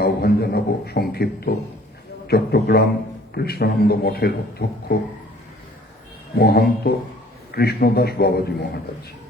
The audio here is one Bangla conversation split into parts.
আহ্বান জানাব সংক্ষিপ্ত। চট্টগ্রাম কৃষ্ণানন্দ মঠের অধ্যক্ষ মহন্ত কৃষ্ণদাস বাবাজি মহারাজ।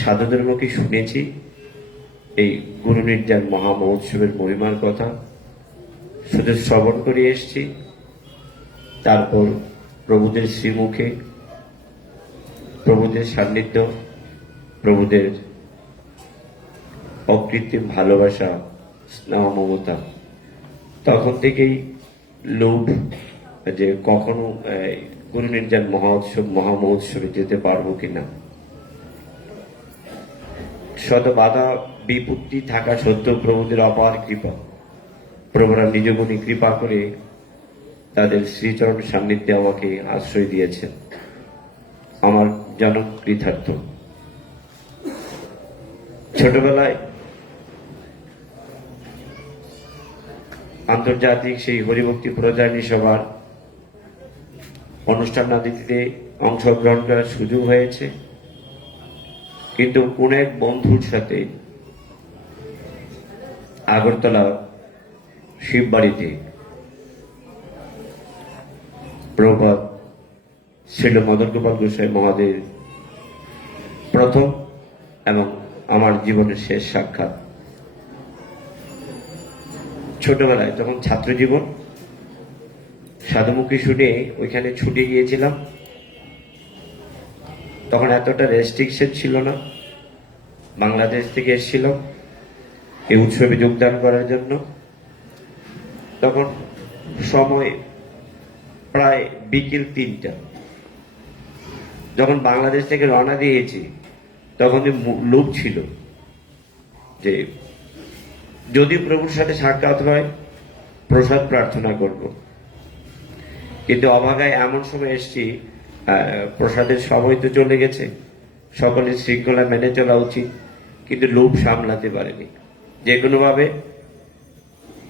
সাধুদের মুখে শুনেছি। এই গুরু নির্যান মহা মহোৎসবের মহিমার কথা। শুধু শ্রবণ করে এসছি। তারপর প্রভুদের শ্রীমুখে, প্রভুদের সান্নিধ্য, প্রভুদের অকৃত্রিম ভালোবাসা, স্নেহ, মমতা। তখন থেকেই লোভ, যে কখনো গুরু নির্যান মহোৎসব মহা মহোৎসবে যেতে পারব কিনা। শত বাধা বিপত্তি থাকা সত্ত্বেও প্রভুদের অপার কৃপা। প্রভুরা নিজ গুণী কৃপা করে তাদের শ্রীচরণ সান্নিধ্যে আমাকে আশ্রয় দিয়েছেন। আমার জনক কৃতার্থ। ছোটবেলায় আন্তর্জাতিক সেই হরিভক্তি প্রচারণী সভার অনুষ্ঠান আদিতে অংশগ্রহণ করার সুযোগ হয়েছে। কিন্তু কোন এক বন্ধুর সাথে আগরতলা শিববাড়িতে প্রভাত ছিল মদন গোপাল গোসাই মহাদেব প্রথম এবং আমার জীবনের শেষ সাক্ষাৎ। ছোটবেলায় তখন ছাত্র জীবন। সাধুমুখী শুনে ওইখানে ছুটে গিয়েছিলাম। তখন এতটা রেস্ট্রিকশন ছিল না। বাংলাদেশ থেকে এসেছিল। এই উৎসবে যোগদান করার জন্য। তখন সময় প্রায় বিকেল তিনটা। যখন বাংলাদেশ থেকে রওনা দিয়েছি, তখন মু- ছিল যে, যদি প্রভুর সাথে সাক্ষাৎ হয়, প্রসাদ প্রার্থনা করব। কিন্তু অভাগায় এমন সময় এসছি প্রসাদের সময় তো চলে গেছে। সকলের শৃঙ্খলা মেনে চলা উচিত, কিন্তু লোভ সামলাতে পারেনি। যে কোনোভাবে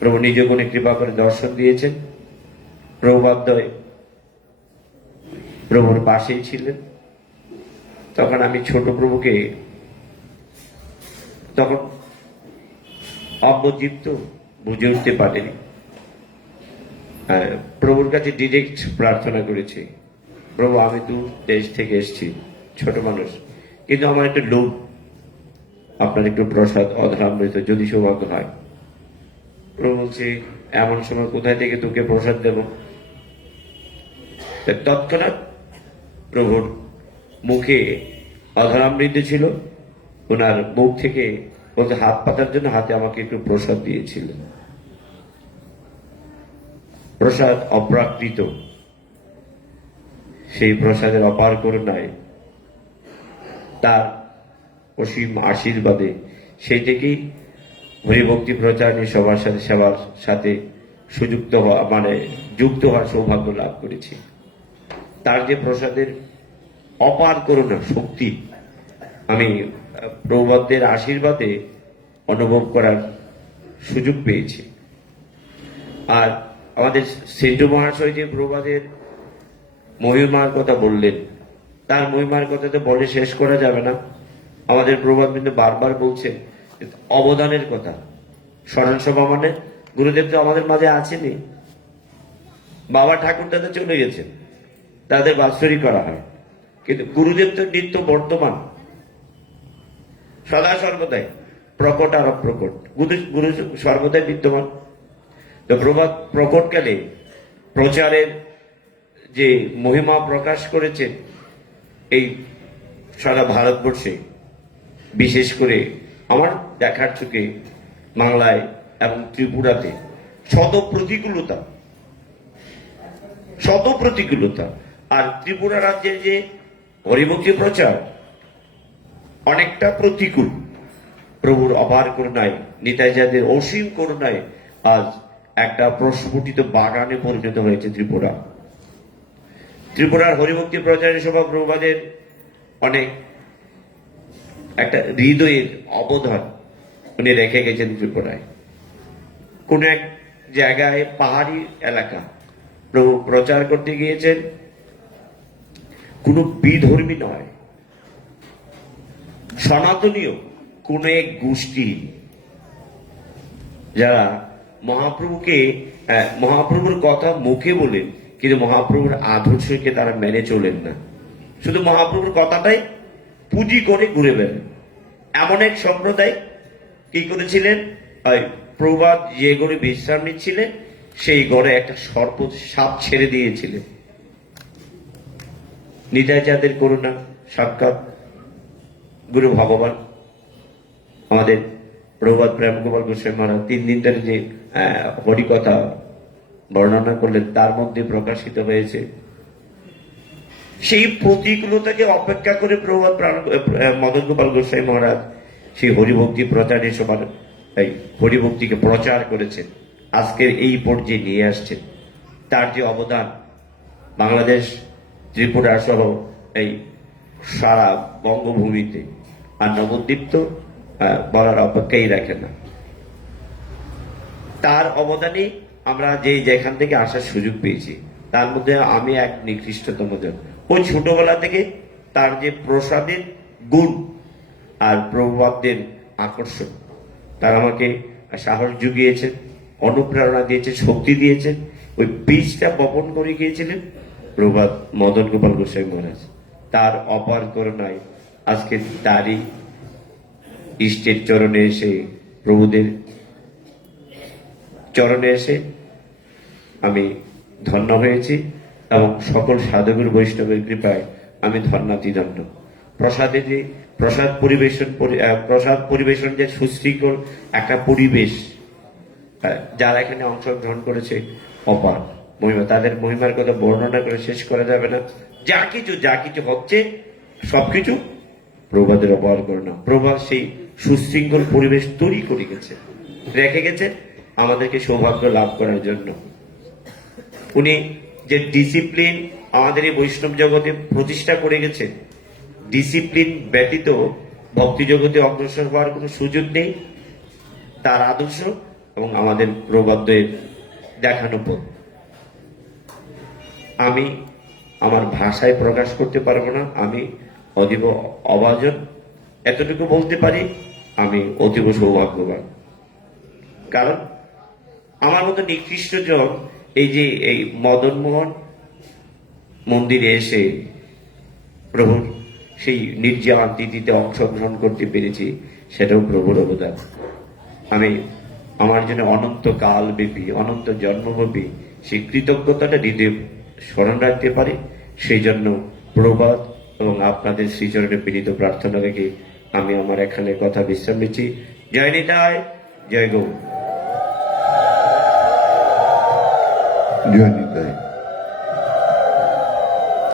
প্রভু নিজ গুণে কৃপা করে দর্শন দিয়েছেন। প্রভুবাদ্যয় প্রভুর পাশেই ছিলেন। তখন আমি ছোট প্রভুকে তখন অব্যদীপ্ত বুঝে উঠতে পারেনি। প্রভুর কাছে ডিরেক্ট প্রার্থনা করেছি, প্রভু, আমি দূর দেশ থেকে এসেছি, ছোট মানুষ। কিন্তু আমার একটা লোভ। আপনার একটু প্রসাদ অধরামৃত যদি সৌভাগ্য হয়। প্রভু বলছে, এমন সময় কোথায় থেকে তোকে প্রসাদ দেব? তৎক্ষণাৎ প্রভুর মুখে অধরামৃত ছিল। ওনার মুখ থেকে বলতে হাত পাতার জন্য হাতে আমাকে একটু প্রসাদ দিয়েছিল। প্রসাদ অপ্রাকৃত। সেই প্রসাদের অপার করে করুণায় তার অসীম আশীর্বাদে সেই থেকেই হরিভক্তি প্রচারণী সবার সাথে, সেবার সাথে সুযুক্ত হওয়া মানে যুক্ত হওয়ার সৌভাগ্য লাভ করেছি। তার যে প্রসাদের অপার করুণা, শক্তি, আমি প্রভুদের আশীর্বাদে অনুভব করার সুযোগ পেয়েছি। আর আমাদের সিন্ধু মহাশয় যে প্রবাদের মহিমার কথা বললেন তার মহিমার কথা তো বলে শেষ করা যাবে না। আমাদের প্রবাদ কিন্তু বারবার বলছেন অবদানের কথা। স্মরণ সভা মানে গুরুদেব তো আমাদের মাঝে আছেনই। বাবা ঠাকুর দাদা চলে গেছেন। তাদের বাৎসরি করা হয়। কিন্তু গুরুদেব তো নিত্য বর্তমান। সদা সর্বদাই প্রকট আর অপ্রকট। গুরু গুরু সর্বদাই বিদ্যমান। তো প্রভাত প্রকটকালে প্রচারের যে মহিমা প্রকাশ করেছে এই সারা ভারতবর্ষে, বিশেষ করে আমার দেখার চোখে বাংলায় এবং ত্রিপুরাতে শত প্রতিকূলতা শত প্রতিকূলতা আর ত্রিপুরা রাজ্যের যে হরিভক্তি প্রচার, অনেকটা প্রতিকূল। প্রভুর অপার করুণায়, নিতাই যাদের অসীম করুণায় আজ একটা প্রস্ফুটিত বাগানে পরিণত হয়েছে ত্রিপুরা। ত্রিপুরার হরিভক্তি প্রচারের সভা প্রভুবাদের অনেক একটা হৃদয়ের অবদান উনি রেখে গেছেন ত্রিপুরায়। কোন এক জায়গায় পাহাড়ি এলাকা প্রভু প্রচার করতে গিয়েছেন, কোনো বিধর্মী নয়। সনাতনীয় কোন এক গোষ্ঠী যারা মহাপ্রভুকে মহাপ্রভুর কথা মুখে বলেন কিন্তু মহাপ্রভুর আদর্শকে তারা মেনে চলেন না। শুধু মহাপ্রভুর কথাটাই পুঁজি করে ঘুরে বেড়ান এমন এক সম্প্রদায় কি করেছিলেন? প্রবাদ যে গড়ে বিশ্রাম নিচ্ছিলেন সেই গড়ে একটা সর্প সাপ ছেড়ে দিয়েছিলেন। নিতাই যাদের করুণা সাক্ষাৎ। গুরু ভগবান আমাদের প্রভাত প্রেম গোপাল গোস্বামী মহারাজ তিন দিন ধরে যে আহ, হরিকথা বর্ণনা করলেন, তার মধ্যে প্রকাশিত হয়েছে। সেই প্রতিকূলতাকে অপেক্ষা করে প্রভাত মদন গোপাল গোস্বামী মহারাজ সেই হরিভক্তি প্রচারে সবার, এই হরিভক্তিকে প্রচার করেছেন। আজকের এই পর্যায়ে নিয়ে আসছেন। তার যে অবদান, বাংলাদেশ ত্রিপুরা সহ এই সারা বঙ্গভূমিতে, আর নবদ্বীপ তো বলার অপেক্ষাই রাখে না। তার অবদানে আমরা যে যেখান থেকে আসার সুযোগ পেয়েছি, তার মধ্যে আমি এক নিকৃষ্টতম জন ওই ছোটবেলা থেকে তার যে প্রসাদের গুণ আর প্রভাবদের আকর্ষণ, তার আমাকে সাহস জুগিয়েছেন, অনুপ্রেরণা দিয়েছে শক্তি দিয়েছেন। ওই বীজটা বপন করে গিয়েছিলেন প্রভাত মদন গোপাল গোস্বামী মহারাজ। তার অপার করুণায় আজকে তারই ইষ্টের চরণে এসে, প্রভুদের চরণে এসে আমি ধন্য হয়েছি এবং সকল সাধুগুরু বৈষ্ণবের কৃপায় আমি ধন্যাতি ধন্য প্রসাদে যে প্রসাদ পরিবেশন প্রসাদ পরিবেশন যে সুশৃঙ্খল একটা পরিবেশ যারা এখানে অংশগ্রহণ করেছে, অপার মহিমা। তাদের মহিমার কথা বর্ণনা করে শেষ করা যাবে না। যা কিছু যা কিছু হচ্ছে, সবকিছু প্রভাদের অপার করে না প্রভাত সেই সুশৃঙ্খল পরিবেশ তৈরি করে গেছে, রেখে গেছে আমাদেরকে সৌভাগ্য লাভ করার জন্য। উনি যে ডিসিপ্লিন আমাদের এই বৈষ্ণব জগতে প্রতিষ্ঠা করে গেছে ডিসিপ্লিন ব্যতীত ভক্তি জগতে অগ্রসর হওয়ার কোনো সুযোগ নেই, তার আদর্শ এবং আমাদের প্রবাদের দেখানো পথ। আমি আমার ভাষায় প্রকাশ করতে পারব না, আমি অতীব অভাজন এতটুকু বলতে পারি, আমি অতীব সৌভাগ্যবান। কারণ আমার মতো নিকৃষ্ট জন এই যে, এই মদনমোহন মন্দিরে এসে প্রভুর সেই নির্যান তিথিতে অংশগ্রহণ করতে পেরেছি, সেটাও প্রভুর অবদান। আমি, আমার জন্য অনন্ত কাল ব্যাপী, অনন্ত জন্মব্যাপী সেই কৃতজ্ঞতাটা হৃদয়ে স্মরণ রাখতে পারি। সেই জন্য প্রবাদ এবং আপনাদের শ্রীচরণে পীড়িত প্রার্থনা রেখে আমি আমার এখানে কথা বিশ্রাম নিচ্ছি। জয় নিতাই, জয় গৌ জয় নিতাই